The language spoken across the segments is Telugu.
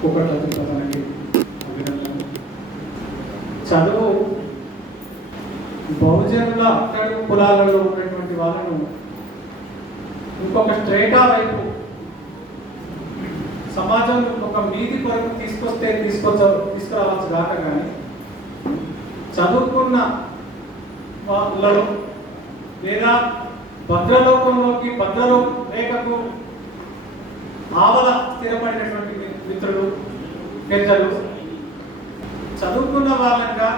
ఒకటి చదువుతానికి అభినందనలు చదువు బహుజనుల అట్టడుగు కులాలలో ఉన్నటువంటి వాళ్ళను ఇంకొక స్ట్రేటా వైపు సమాజం ఒక మీది కొరకు తీసుకొస్తే తీసుకొచ్చ తీసుకురావచ్చు కాక కానీ చదువుకున్న వాళ్ళలో లేదా భద్రలోకంలోకి భద్రలో రేఖకు ఆవల స్థిరపడినటువంటి మిత్రులు పెద్దలు చదువుకున్న వాళ్ళంగా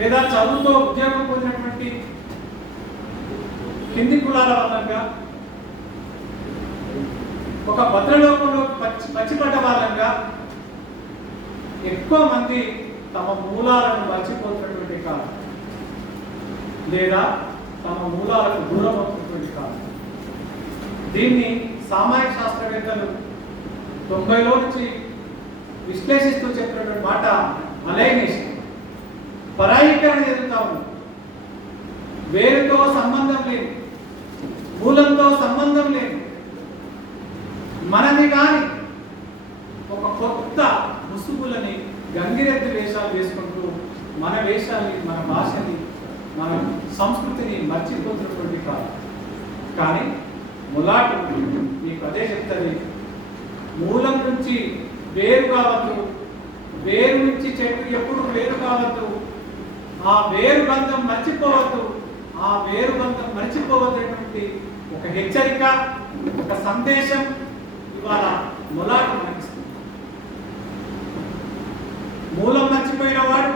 లేదా చదువుతో ఉద్యోగం పొందినటువంటి కింది కులాల వాళ్ళంగా ఒక భద్రలోకంలో పచ్చి పచ్చిపడ్డ వాళ్ళంగా ఎక్కువ మంది తమ మూలాలను మర్చిపోతున్నటువంటి కాలం. లేదా తమ మూలాలకు దూరం అవుతున్నటువంటి కాలం. దీన్ని సామాజిక శాస్త్రవేత్తలు తొంభైలో నుంచి విశ్లేషిస్తూ చెప్పినటువంటి మాట అలైనేషన్ పరాయీకరణ జరుగుతా ఉంది. వేరుతో సంబంధం లేదు. మూలంతో సంబంధం లేదు. మనది కాని ఒక కొత్త ముసుగులని గంగిరెద్దు వేషాలు వేసుకుంటూ మన వేషాన్ని మన భాషని మన సంస్కృతిని మర్చిపోతున్నటువంటి కాదు కానీ ములాటు మీకు అదే చెప్తుంది మూలం నుంచి వేరు కావద్దు. వేరు నుంచి చెట్టు ఎప్పుడు వేరు కావద్దు. ఆ వేరు బంధం మర్చిపోవద్దు. ఆ వేరు బంధం మర్చిపోవద్దటువంటి ఒక హెచ్చరిక ఒక సందేశం ఇవాళ ములాటు మనకిస్తుంది మూలం మర్చిపోయిన వాడు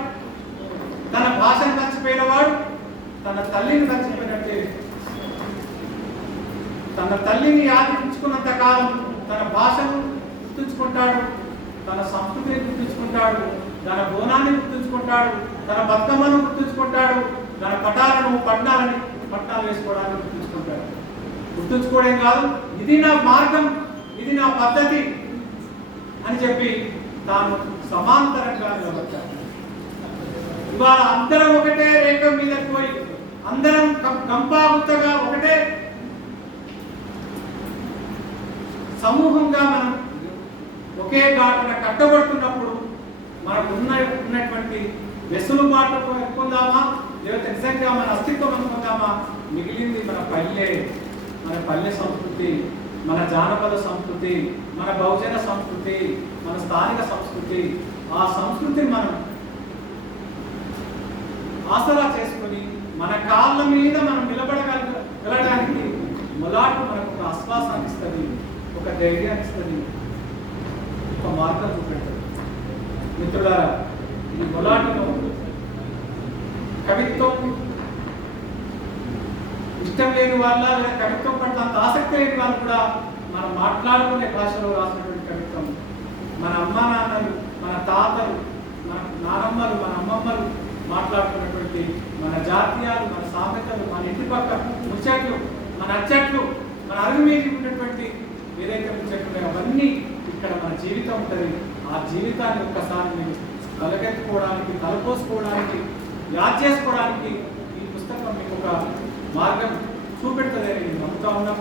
తన భాషను మర్చిపోయిన వాడు తన తల్లిని మర్చిపోయినట్టే. తన తల్లిని యాదించుకున్నంత కాలం తన భాషను గుర్తుంచుకుంటాడు తన సంస్కృతిని గుర్తుంచుకుంటాడు తన బోనాన్ని గుర్తుంచుకుంటాడు తన బతుకమ్మను గుర్తుంచుకుంటాడు తన పటాలను పట్టాలని పట్టాలు వేసుకోవడానికి గుర్తుంచుకుంటాడు. గుర్తుంచుకోవడం కాదు ఇది నా మార్గం ఇది నా పద్ధతి అని చెప్పి తాను సమాంతరంగా నిలబడ్డాడు. ఇవాళ అందరం ఒకటే రేఖ మీద పోయి అందరం కం- కంపాగుత్తగా ఒకటే సమూహంగా మనం ఒకే ఘాటున కట్టబడుతున్నప్పుడు మనకు ఉన్న ఉన్నటువంటి వెసులుబాటు ఎక్కుందామా లేకపోతే నిజంగా మన అస్తిత్వం అనుకుందామా మిగిలింది మన పల్లె మన పల్లె సంస్కృతి మన జానపద సంస్కృతి మన బహుజన సంస్కృతి మన స్థానిక సంస్కృతి. ఆ సంస్కృతిని మనం ఆసరా చేసుకొని మన కాళ్ళ మీద మనం నిలబడగల వెళ్ళడానికి మొలాటు మనకు ఒక ఆశ్వాసాన్ని ఇస్తుంది ఒక ధైర్యాన్ని ఇస్తుంది. ఒక మార్గం చూపెడుతుంది మిత్రులారా ఈ మొలాటును కవిత్వం ఇష్టం లేని వాళ్ళ లేదా కవిత్వం పట్ల అంత ఆసక్తి లేని వాళ్ళు కూడా మనం మాట్లాడుకునే భాషలో రాసినటువంటి కవిత్వం. మన అమ్మ నాన్నలు మన తాతలు మన నానమ్మలు మన అమ్మమ్మలు మాట్లాడుకున్నటువంటి మన జాతీయాలు మన సామెతలు మన ఇంటి పక్క ముచ్చట్లు మన అచ్చట్లు మన అరుగు మీద ఉన్నటువంటి ఏదైతే ముచ్చట్లు అవన్నీ ఇక్కడ మన జీవితం ఉంటుంది. ఆ జీవితాన్ని ఒక్కసారి మీరు తలకెత్తుకోవడానికి తలపోసుకోవడానికి యాద్ చేసుకోవడానికి ఈ పుస్తకం మీకు ఒక మార్గం చూపెడుతుంది నేను నమ్ముతా ఉన్నాం.